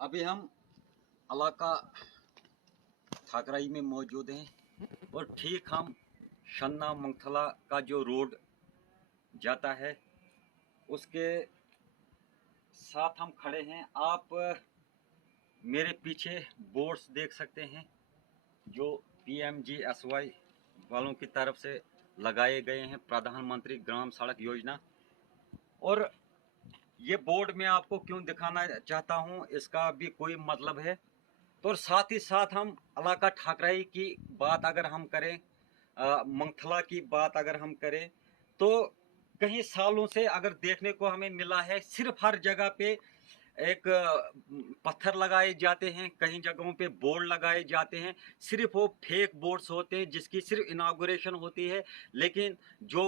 अभी हम इलाका ठाकराई में मौजूद हैं और ठीक हम शन्ना मंगथला का जो रोड जाता है उसके साथ हम खड़े हैं। आप मेरे पीछे बोर्ड्स देख सकते हैं जो PMGSY वालों की तरफ से लगाए गए हैं, प्रधानमंत्री ग्राम सड़क योजना। और ये बोर्ड मैं आपको क्यों दिखाना चाहता हूँ, इसका भी कोई मतलब है। तो साथ ही साथ हम इलाका ठाकराई की बात अगर हम करें, मंगथला की बात अगर हम करें, तो कई सालों से अगर देखने को हमें मिला है, सिर्फ हर जगह पे एक पत्थर लगाए जाते हैं, कई जगहों पे बोर्ड लगाए जाते हैं। सिर्फ वो फेक बोर्ड्स होते हैं जिसकी सिर्फ इनागुरेशन होती है, लेकिन जो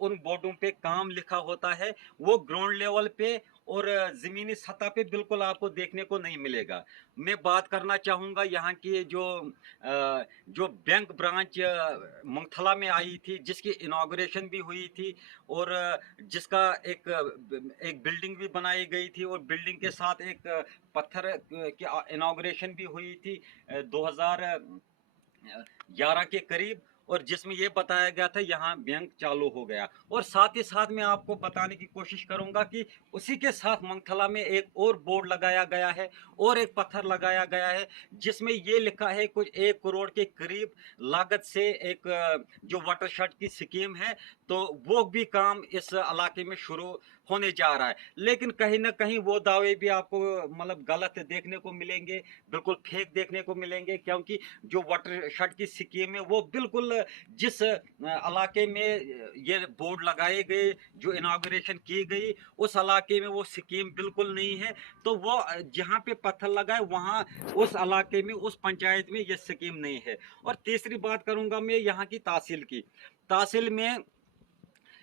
उन बोर्डों पे काम लिखा होता है वो ग्राउंड लेवल पे और ज़मीनी सतह पे बिल्कुल आपको देखने को नहीं मिलेगा। मैं बात करना चाहूँगा यहाँ की जो बैंक ब्रांच मंगथला में आई थी, जिसकी इनागुरेशन भी हुई थी और जिसका एक बिल्डिंग भी बनाई गई थी और बिल्डिंग के साथ एक पत्थर की इनागुरेशन भी हुई थी 2011 के करीब, और जिसमें ये बताया गया था यहाँ बैंक चालू हो गया। और साथ ही साथ मैं आपको बताने की कोशिश करूंगा कि उसी के साथ मंगथला में एक और बोर्ड लगाया गया है और एक पत्थर लगाया गया है जिसमें ये लिखा है कुछ 1 करोड़ के करीब लागत से एक जो वाटरशेड की स्कीम है, तो वो भी काम इस इलाके में शुरू होने जा रहा है। लेकिन कहीं ना कहीं वो दावे भी आपको मतलब गलत देखने को मिलेंगे, बिल्कुल फेक देखने को मिलेंगे, क्योंकि जो वाटरशेड की स्कीम है वो बिल्कुल जिस इलाके में ये बोर्ड लगाए गए, जो इनाग्रेशन की गई, उस इलाके में वो स्कीम बिल्कुल नहीं है। तो वो जहाँ पे पत्थर लगा है वहाँ उस इलाके में, उस पंचायत में ये स्कीम नहीं है। और तीसरी बात करूँगा मैं यहाँ की तहसील की। तहसील में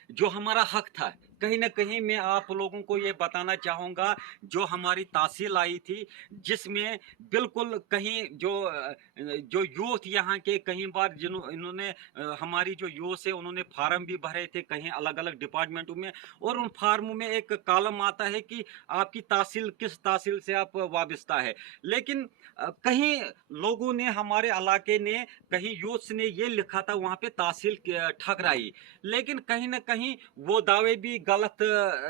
जो हमारा हक था, कहीं ना कहीं मैं आप लोगों को ये बताना चाहूँगा, जो हमारी तहसील आई थी जिसमें बिल्कुल कहीं जो यूथ यहाँ के कई बार इन्होंने हमारी जो यूथ है उन्होंने फार्म भी भरे थे कहीं अलग अलग डिपार्टमेंटों में, और उन फार्मों में एक कॉलम आता है कि आपकी तहसील किस तहसील से आप वाबस्ता है। लेकिन कहीं लोगों ने, हमारे इलाके ने, कहीं यूथ ने ये लिखा था वहाँ पे तहसील ठकराई, लेकिन कहीं ना कहीं वो दावे भी गलत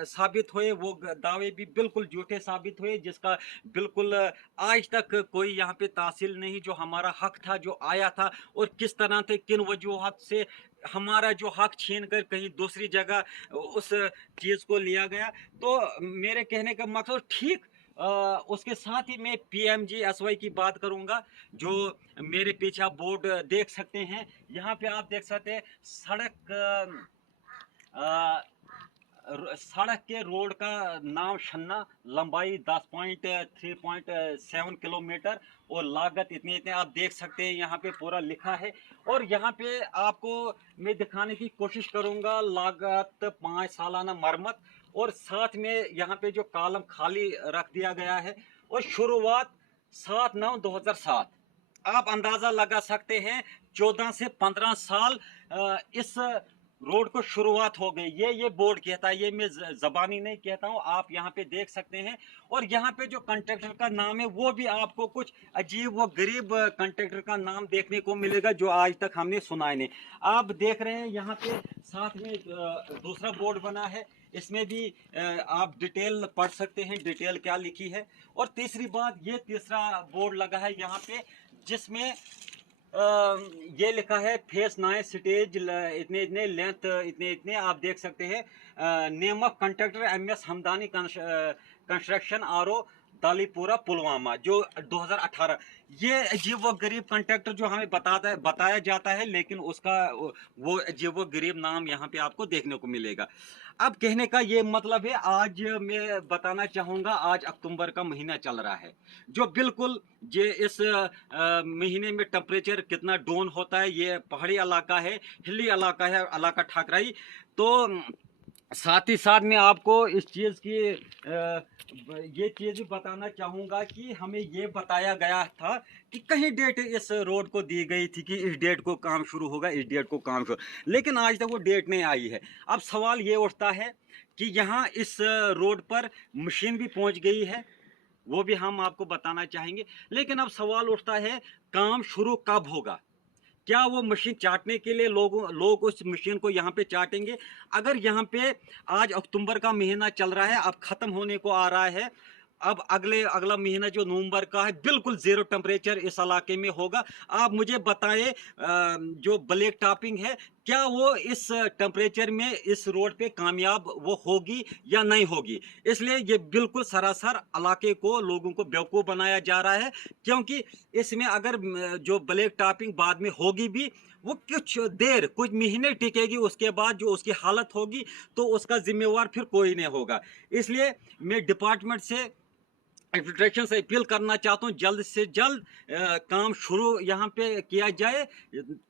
साबित हुए, वो दावे भी बिल्कुल झूठे साबित हुए, जिसका बिल्कुल आज तक कोई यहाँ पे तहसील नहीं, जो हमारा हक था, जो आया था, और किस तरह से किन वजूहत से हमारा जो हक छीन कर कहीं दूसरी जगह उस चीज़ को लिया गया। तो मेरे कहने का मकसद ठीक उसके साथ ही मैं PMGSY की बात करूंगा। जो मेरे पीछे आप बोर्ड देख सकते हैं, यहाँ पे आप देख सकते हैं सड़क के रोड का नाम शन्ना, लंबाई 10.3.7 किलोमीटर और लागत इतनी इतने आप देख सकते हैं, यहाँ पे पूरा लिखा है। और यहाँ पे आपको मैं दिखाने की कोशिश करूँगा लागत 5 सालाना मरम्मत, और साथ में यहाँ पे जो कॉलम खाली रख दिया गया है, और शुरुआत 7/9/2007। आप अंदाज़ा लगा सकते हैं 14 से 15 साल इस रोड को शुरुआत हो गई। ये बोर्ड कहता है, ये मैं जबानी नहीं कहता हूँ, आप यहाँ पे देख सकते हैं। और यहाँ पे जो कंट्रैक्टर का नाम है वो भी आपको कुछ अजीब व गरीब कंट्रैक्टर का नाम देखने को मिलेगा, जो आज तक हमने सुना ही नहीं। आप देख रहे हैं यहाँ पे साथ में दूसरा बोर्ड बना है, इसमें भी आप डिटेल पढ़ सकते हैं, डिटेल क्या लिखी है। और तीसरी बात, ये तीसरा बोर्ड लगा है यहाँ पे जिसमें ये लिखा है फेस 9 स्टेज इतने इतने लेंथ इतने इतने, आप देख सकते हैं। Name of contractor MS Hamdani construction RO Dalipura Pulwama, जो 2018। ये अजीब व गरीब कंट्रैक्टर जो हमें बताया जाता है, लेकिन उसका वो अजीब व गरीब नाम यहाँ पे आपको देखने को मिलेगा। अब कहने का ये मतलब है, आज मैं बताना चाहूँगा, आज अक्टूबर का महीना चल रहा है, जो बिल्कुल ये इस महीने में टेम्परेचर कितना डाउन होता है। ये पहाड़ी इलाका है, हिली इलाका है, इलाका ठाकराई। तो साथ ही साथ मैं आपको इस चीज़ की ये चीज़ भी बताना चाहूँगा कि हमें ये बताया गया था कि कहीं डेट इस रोड को दी गई थी कि इस डेट को काम शुरू होगा, इस डेट को काम शुरू, लेकिन आज तक वो डेट नहीं आई है। अब सवाल ये उठता है कि यहाँ इस रोड पर मशीन भी पहुँच गई है, वो भी हम आपको बताना चाहेंगे। लेकिन अब सवाल उठता है, काम शुरू कब होगा? क्या वो मशीन चाटने के लिए लोग उस मशीन को यहाँ पे चाटेंगे? अगर यहाँ पे आज अक्टूबर का महीना चल रहा है, अब खत्म होने को आ रहा है, अब अगला महीना जो नवंबर का है, बिल्कुल जीरो टेम्परेचर इस इलाके में होगा। आप मुझे बताएं, जो ब्लैक टॉपिंग है, क्या वो इस टेम्परेचर में इस रोड पे कामयाब वो होगी या नहीं होगी? इसलिए ये बिल्कुल सरासर इलाके को, लोगों को बेवकूफ़ बनाया जा रहा है, क्योंकि इसमें अगर जो ब्लैक टॉपिंग बाद में होगी भी, वो कुछ महीने टिकेगी, उसके बाद जो उसकी हालत होगी तो उसका जिम्मेवार फिर कोई नहीं होगा। इसलिए मैं डिपार्टमेंट से, एडमिनिस्ट्रेशन से अपील करना चाहता हूँ, जल्द से जल्द काम शुरू यहाँ पे किया जाए,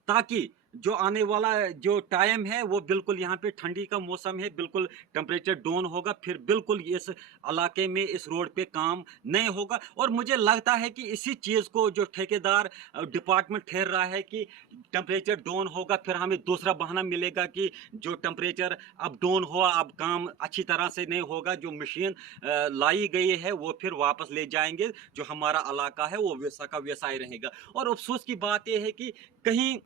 ताकि जो आने वाला जो टाइम है वो बिल्कुल, यहाँ पे ठंडी का मौसम है, बिल्कुल टेम्परेचर डाउन होगा, फिर बिल्कुल इस इलाके में इस रोड पे काम नहीं होगा। और मुझे लगता है कि इसी चीज़ को जो ठेकेदार डिपार्टमेंट ठहर रहा है कि टेम्परेचर डाउन होगा, फिर हमें दूसरा बहाना मिलेगा कि जो टेम्परेचर अब डाउन हुआ, अब काम अच्छी तरह से नहीं होगा, जो मशीन लाई गई है वो फिर वापस ले जाएंगे, जो हमारा इलाका है वो वैसा का वैसा ही रहेगा। और अफसोस की बात यह है कि कहीं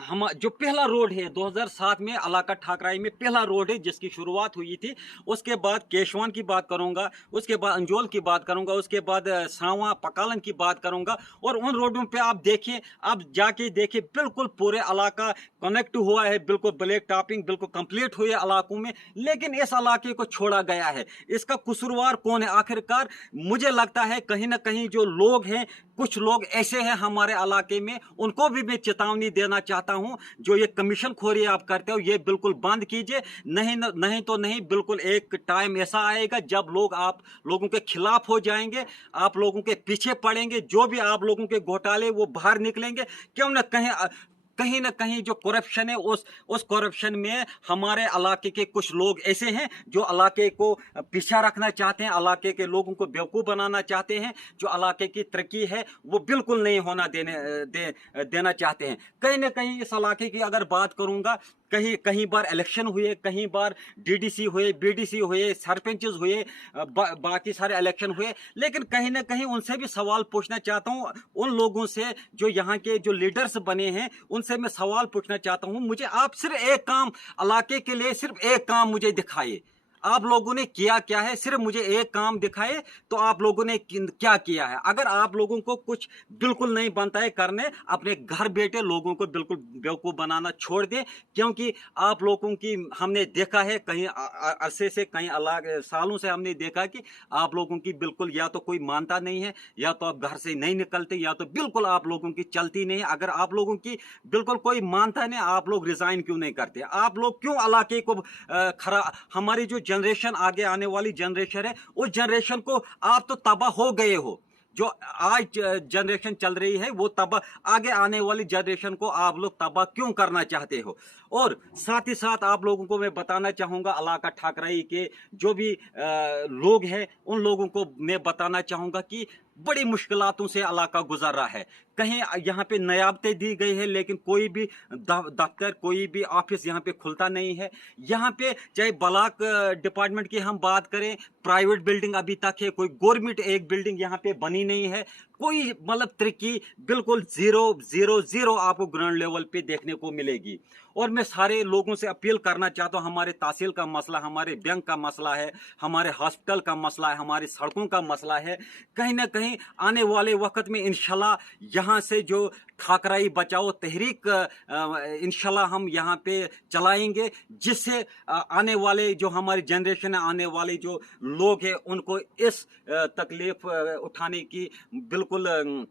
हम जो पहला रोड है 2007 में इलाका ठाकराई में पहला रोड है जिसकी शुरुआत हुई थी, उसके बाद केशवान की बात करूंगा, उसके बाद अंजोल की बात करूंगा, उसके बाद सांवा पकालन की बात करूंगा। और उन रोडों पे आप देखिए, आप जाके देखिए, बिल्कुल पूरे इलाका कनेक्ट हुआ है, बिल्कुल ब्लैक टॉपिंग बिल्कुल कंप्लीट हुई है इलाकों में, लेकिन इस इलाके को छोड़ा गया है। इसका कसूरवार कौन है आखिरकार? मुझे लगता है कहीं ना कहीं जो लोग हैं, कुछ लोग ऐसे हैं हमारे इलाके में, उनको भी मैं चेतावनी देना चाहता हूं, जो ये कमीशन खोरी आप करते हो ये बिल्कुल बंद कीजिए। नहीं तो नहीं, बिल्कुल एक टाइम ऐसा आएगा जब आप लोगों के खिलाफ हो जाएंगे, आप लोगों के पीछे पड़ेंगे, जो भी आप लोगों के घोटाले वो बाहर निकलेंगे। क्यों न कहीं ना कहीं जो करप्शन है, उस करप्शन में हमारे इलाके के कुछ लोग ऐसे हैं जो इलाके को पीछा रखना चाहते हैं, इलाके के लोगों को बेवकूफ़ बनाना चाहते हैं, जो इलाके की तरक्की है वो बिल्कुल नहीं होना देना चाहते हैं। कहीं ना कहीं इस इलाके की अगर बात करूंगा, कहीं बार इलेक्शन हुए, कहीं बार डीडीसी हुए, बीडीसी हुए, सरपंचेस हुए, बाकी सारे इलेक्शन हुए, लेकिन कहीं ना कहीं उनसे भी सवाल पूछना चाहता हूं, उन लोगों से जो यहाँ के जो लीडर्स बने हैं उनसे मैं सवाल पूछना चाहता हूं, मुझे आप सिर्फ एक काम, इलाके के लिए सिर्फ एक काम मुझे दिखाइए, आप लोगों ने किया क्या है? सिर्फ मुझे एक काम दिखाए तो आप लोगों ने क्या किया है। अगर आप लोगों को कुछ बिल्कुल नहीं बनता है करने, अपने घर बैठे लोगों को बिल्कुल बेवकूफ़ बनाना छोड़ दें, क्योंकि आप लोगों की हमने देखा है, कहीं अरसे से, कई अलग सालों से हमने देखा कि आप लोगों की बिल्कुल या तो कोई मानता नहीं है, या तो आप घर से नहीं निकलते, या तो बिल्कुल आप लोगों की चलती नहीं है। अगर आप लोगों की बिल्कुल कोई मानता नहीं, आप लोग रिजाइन क्यों नहीं करते? आप लोग क्यों इलाके को हमारी जो जनरेशन, आगे आने वाली जनरेशन है, उस जनरेशन को आप तो तबाह हो गए हो। जो आज जनरेशन चल रही है वो तबाह, आगे आने वाली जनरेशन को आप लोग तबाह क्यों करना चाहते हो? और साथ ही साथ आप लोगों को मैं बताना चाहूँगा, इलाका ठाकराई के जो भी लोग हैं उन लोगों को मैं बताना चाहूँगा कि बड़ी मुश्किलातों से इलाका गुजर रहा है। कहीं यहाँ पे नयाबतें दी गई है, लेकिन कोई भी दफ्तर, कोई भी ऑफिस यहाँ पे खुलता नहीं है। यहाँ पे चाहे ब्लॉक डिपार्टमेंट की हम बात करें, प्राइवेट बिल्डिंग अभी तक है, कोई गवर्नमेंट एक बिल्डिंग यहाँ पे बनी नहीं है, कोई मतलब तरक्की, बिल्कुल जीरो जीरो जीरो आपको ग्राउंड लेवल पे देखने को मिलेगी। और मैं सारे लोगों से अपील करना चाहता हूँ, हमारे तहसील का मसला, हमारे बैंक का मसला है, हमारे हॉस्पिटल का मसला है, हमारी सड़कों का मसला है, कहीं ना कहीं आने वाले वक्त में इंशाल्लाह यहाँ से जो ठाकराई बचाओ तहरीक इंशाल्लाह हम यहाँ पे चलाएंगे, जिससे आने वाले जो हमारी जनरेशन है, आने वाले जो लोग हैं, उनको इस तकलीफ उठाने की बिल्कुल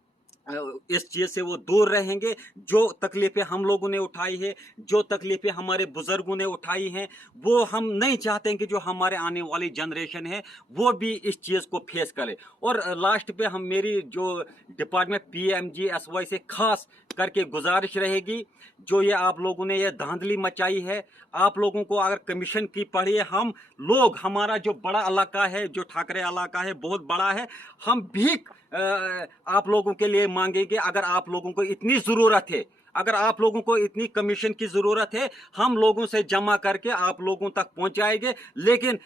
इस चीज़ से वो दूर रहेंगे। जो तकलीफ़ें हम लोगों ने उठाई है, जो तकलीफ़ें हमारे बुज़ुर्गों ने उठाई हैं, वो हम नहीं चाहते हैं कि जो हमारे आने वाली जनरेशन है वो भी इस चीज़ को फेस करे। और लास्ट पे हम, मेरी जो डिपार्टमेंट PMGSY से ख़ास करके गुजारिश रहेगी, जो ये आप लोगों ने ये धांधली मचाई है, आप लोगों को अगर कमीशन की पड़ी है, हम लोग, हमारा जो बड़ा इलाका है, जो ठाकरे इलाका है बहुत बड़ा है, हम भीख आप लोगों के लिए मांगेंगे। अगर आप लोगों को इतनी ज़रूरत है, अगर आप लोगों को इतनी कमीशन की ज़रूरत है, हम लोगों से जमा करके आप लोगों तक पहुंचाएंगे, लेकिन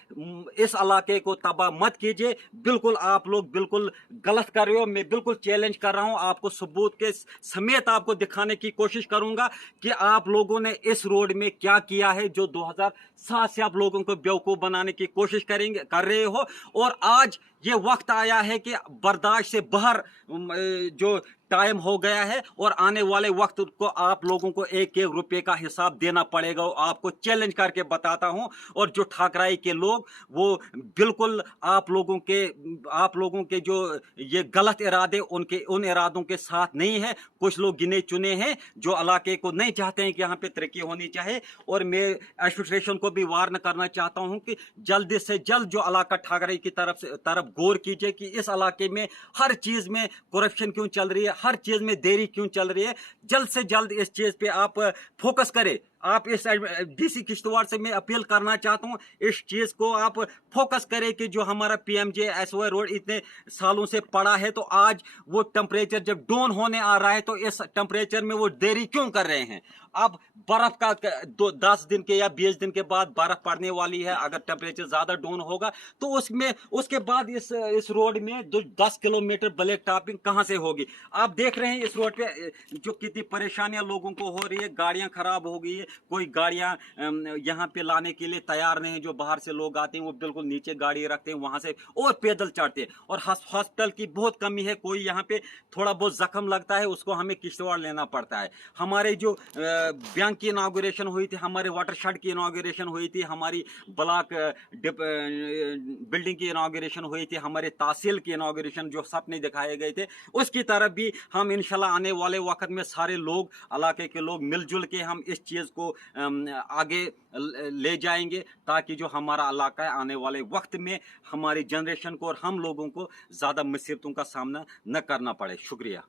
इस इलाके को तबाह मत कीजिए। बिल्कुल आप लोग बिल्कुल गलत कर रहे हो। मैं बिल्कुल चैलेंज कर रहा हूं, आपको सबूत के समेत आपको दिखाने की कोशिश करूंगा कि आप लोगों ने इस रोड में क्या किया है, जो 2007 से आप लोगों को बेवकूफ़ बनाने की कोशिश कर रहे हो। और आज ये वक्त आया है कि बर्दाश्त से बाहर जो टाइम हो गया है, और आने वाले वक्त को आप लोगों को एक एक रुपए का हिसाब देना पड़ेगा। आपको चैलेंज करके बताता हूं। और जो ठाकराई के लोग, वो बिल्कुल आप लोगों के जो ये गलत इरादे, उनके उन इरादों के साथ नहीं है। कुछ लोग गिने चुने हैं जो इलाके को नहीं चाहते हैं कि यहाँ पे तरक्की होनी चाहिए। और मैं एडमिनिस्ट्रेशन को भी वार्न करना चाहता हूं कि जल्द से जल्द जो इलाका ठाकराई की तरफ गौर कीजिए कि इस इलाके में हर चीज में करप्शन क्यों चल रही है, हर चीज में देरी क्यों चल रही है। जल्द से जल्द इस चीज पे आप फोकस करें। आप इस डीसी किश्तवाड़ से मैं अपील करना चाहता हूं, इस चीज को आप फोकस करें कि जो हमारा पीएमजे एसवाई रोड इतने सालों से पड़ा है, तो आज वो टेम्परेचर जब डाउन होने आ रहा है, तो इस टेम्परेचर में वो देरी क्यों कर रहे हैं। अब बर्फ का 10 दिन के या 20 दिन के बाद बर्फ पड़ने वाली है। अगर टेम्परेचर ज्यादा डाउन होगा तो उसके बाद इस रोड में 10 किलोमीटर ब्लैक टॉपिंग कहां से होगी। आप देख रहे हैं इस रोड पे जो कितनी परेशानियां लोगों को हो रही है। गाड़ियां खराब हो गई है, कोई गाड़ियां यहाँ पे लाने के लिए तैयार नहीं है। जो बाहर से लोग आते हैं वो बिल्कुल नीचे गाड़ी रखते हैं, वहां से और पैदल चढ़ते हैं। और हॉस्पिटल की बहुत कमी है। कोई यहाँ पे थोड़ा बहुत जख्म लगता है, उसको हमें किश्तवाड़ लेना पड़ता है। हमारे जो बैंक की इनाग्रेशन हुई थी, हमारे वाटर शेड की इनाग्रेशन हुई थी, हमारी ब्लॉक बिल्डिंग की इनाग्रेशन हुई थी, हमारे तहसील की इनाग्रेशन जो सपने दिखाए गए थे, उसकी तरफ भी हम इंशाल्लाह आने वाले वक्त में सारे लोग, इलाके के लोग मिलजुल के हम इस चीज़ को आगे ले जाएंगे, ताकि जो हमारा इलाका है आने वाले वक्त में हमारी जनरेशन को और हम लोगों को ज़्यादा मुसीबतों का सामना न करना पड़े। शुक्रिया।